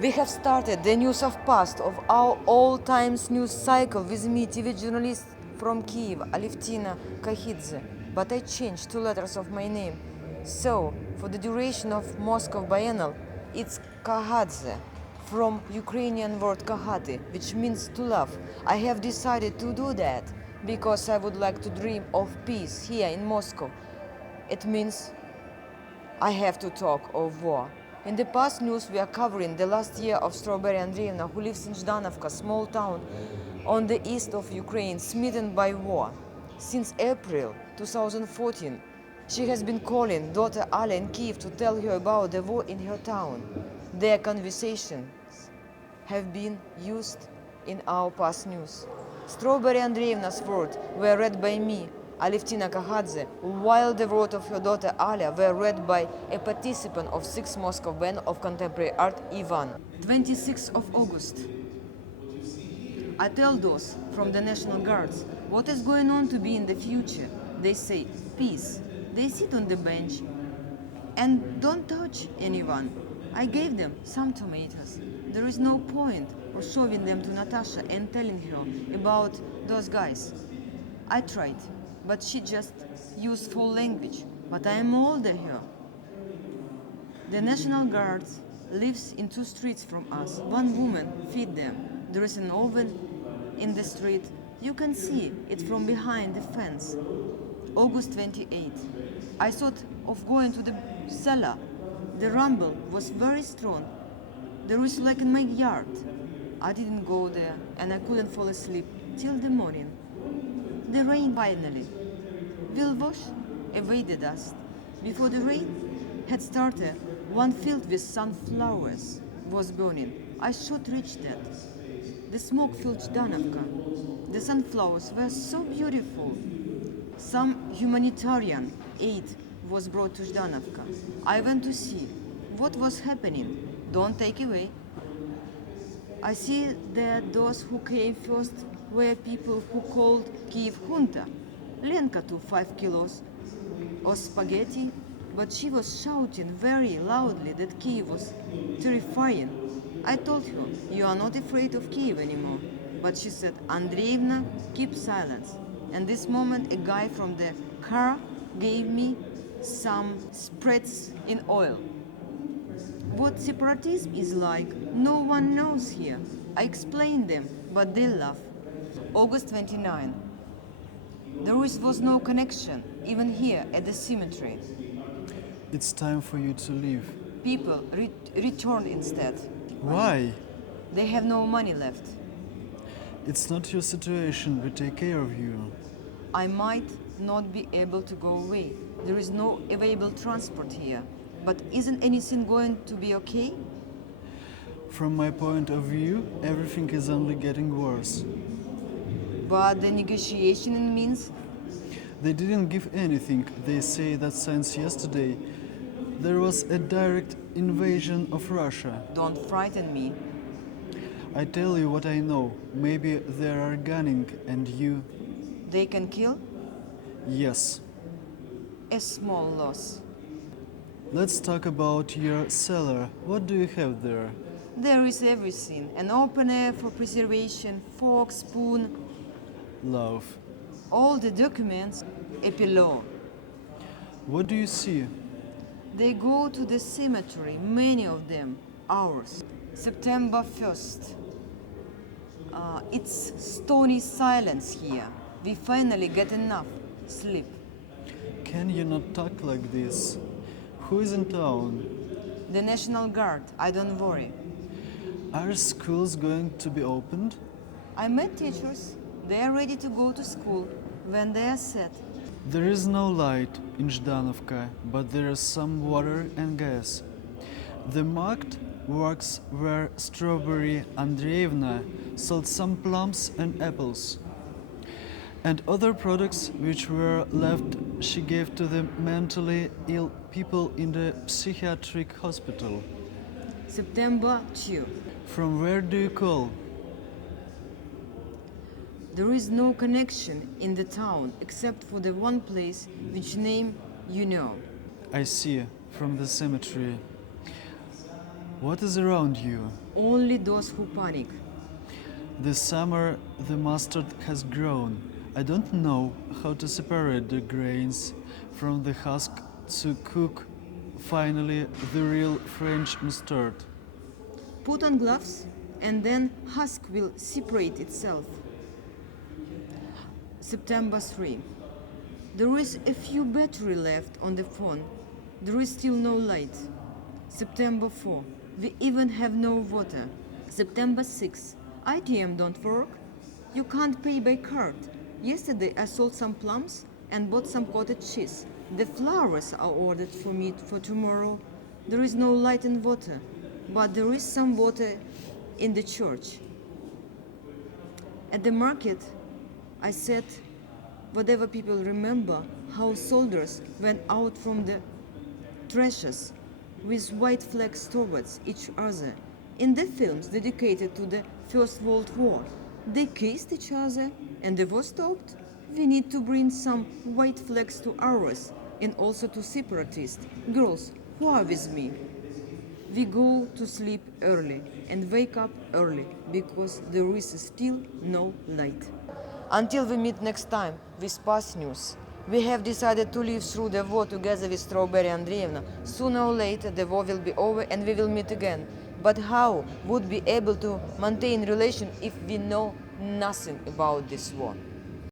We have started the news of past of our all times news cycle with me, TV journalist from Kiev, ALEVTINA KAKHIDZE. But I changed 2 letters of my name. So, for the duration of Moscow Biennial, it's KAKHIDZE, from Ukrainian word kahati, which means to love. I have decided to do that because I would like to dream of peace here in Moscow. It means I have to talk of war. In the past news we are covering the last year of Strawberry Andreevna, who lives in Zhdanovka, small town on the east of Ukraine, smitten by war. Since April 2014, she has been calling daughter Alia in Kiev to tell her about the war in her town. Their conversations have been used in our past news. Strawberry Andreevna's words were read by me, ALEVTINA KAKHIDZE, while the words of her daughter Alia were read by a participant of 6th Moscow Biennial of Contemporary Art, Ivan. 26th of August. I tell those from the National Guards what is going on to be in the future. They say, peace. They sit on the bench and don't touch anyone. I gave them some tomatoes. There is no point of showing them to Natasha and telling her about those guys. I tried, but she just used foul language. But I am older here. The National Guard lives in 2 streets from us. One woman feed them. There is an oven in the street. You can see it from behind the fence. August 28. I thought of going to the cellar. The rumble was very strong. There is like in my yard. I didn't go there and I couldn't fall asleep till the morning. The rain finally will wash away the dust. Before the rain had started, one field with sunflowers was burning. I should reach that. The smoke filled Zhdanovka. The sunflowers were so beautiful. Some humanitarian aid was brought to Zhdanovka. I went to see what was happening. Don't take away. I see that those who came first were people who called Kiev junta. Lenka took 5 kilos of spaghetti, but she was shouting very loudly that Kiev was terrifying. I told her, you are not afraid of Kiev anymore. But she said, Andreevna, keep silence. And this moment, a guy from the car gave me some spreads in oil. What separatism is like, no one knows here. I explained them, but they laugh. August 29. There was no connection, even here at the cemetery. It's time for you to leave. People returned instead. Why? They have no money left. It's not your situation. We take care of you. I might not be able to go away. There is no available transport here. But isn't anything going to be okay? From my point of view, everything is only getting worse. But the negotiation means They didn't give anything. They say that since yesterday, there was a direct invasion of Russia. don't frighten me. I tell you what I know. Maybe they are gunning and you... They can kill? Yes. A small loss. Let's talk about your cellar. What do you have there? There is everything. An opener for preservation, fork, spoon, Love. all the documents, a pillow. What do you see? They go to the cemetery, many of them, ours. September 1st. It's stony silence here. We finally get enough sleep. Can you not talk like this? Who is in town? The National Guard, I don't worry. Are schools going to be opened? I met teachers. They are ready to go to school when they are set. There is no light in Zhdanovka, but there is some water and gas. The market works where Strawberry Andreevna sold some plums and apples. And other products which were left she gave to the mentally ill people in the psychiatric hospital. September 2. From where do you call? There is no connection in the town except for the one place which name you know. I see, from the cemetery. What is around you? Only those who panic. This summer the mustard has grown. I don't know how to separate the grains from the husk to cook finally the real French mustard. Put on gloves and then husk will separate itself. September 3. There is a few battery left on the phone. There is still no light. September 4. We even have no water. September 6. ATM don't work. You can't pay by card. Yesterday I sold some plums and bought some cottage cheese. The flowers are ordered for me for tomorrow. There is no light and water, but there is some water in the church. At the market, I said, whatever people remember, how soldiers went out from the trenches with white flags towards each other. In the films dedicated to the First World War, they kissed each other and the war stopped. We need to bring some white flags to ours and also to separatists. Girls who are with me. We go to sleep early and wake up early because there is still no light. Until we meet next time with Past News. We have decided to live through the war together with Strawberry Andreevna. Sooner or later the war will be over and we will meet again. But how would we be able to maintain relation if we know nothing about this war?